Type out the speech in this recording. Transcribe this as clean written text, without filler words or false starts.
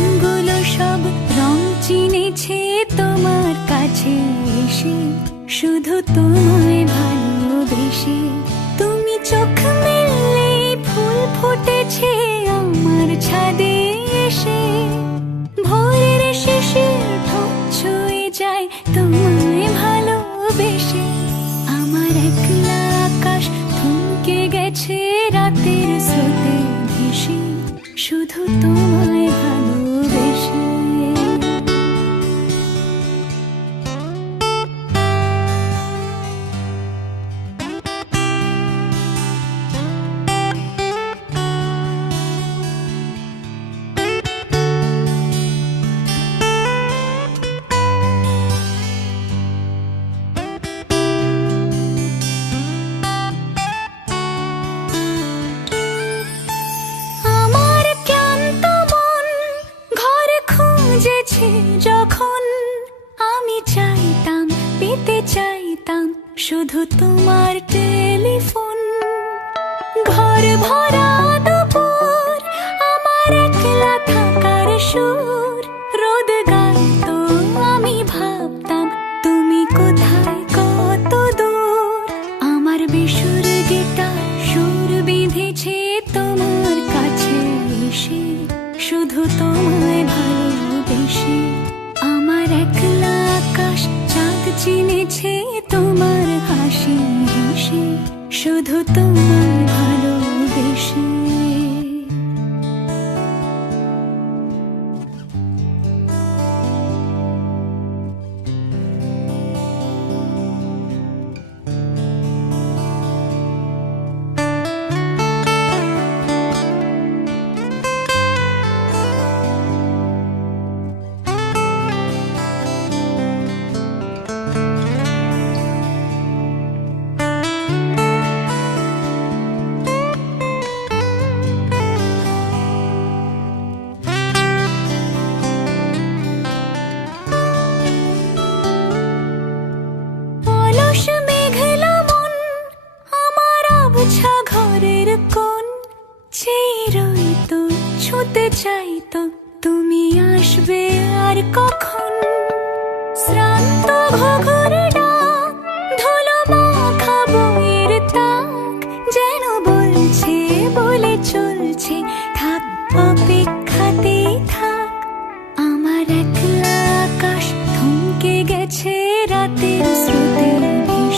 মনগুলো সব রং চিনেছে তোমার কাছে এসে, শুধু তোমায় ভালোবেসে। তুমি চোখ মেললে ফুল ফুটেছে আমার ছাদে এসে, ভোরের শিশির ঠোঁট ছুঁয়ে যায় তোমায় ভালোবেসে। আমার একলা আকাশ থমকে গেছে রাতের স্রোতে ভেসে, শুধু তোমায় ভালোবেসে। যখন আমি চাইতাম, পেতে চাইতাম শুধু তোমার টেলিফোন। ঘর ভরা দুপুর, আমার একলা থাকার সুর, রোদ গাইতো আমি ভাবতাম তুমি কোথায় কত দূর। আমার বেসুর গিটার সুর বিঁধেছে তোমার কাছে এসে, শুধু তোমায় ভালোবেসে। আমার একলা আকাশ চাঁদ চিনেছে তোমার হাসি হেসে, শুধু তোমায় ভালোবেসে। ঘরের কোণ চেয়ে রইতো, ছুঁতে চাইতো তুমি আসবে আর কখন। শ্রান্ত ঘুঘুর ডাক, ধুলো মাখা বইয়ের তাক, যেন বলছে বলে চলছে থাক অপেক্ষাতেই থাক। আমার একলা আকাশ থমকে গেছে রাতের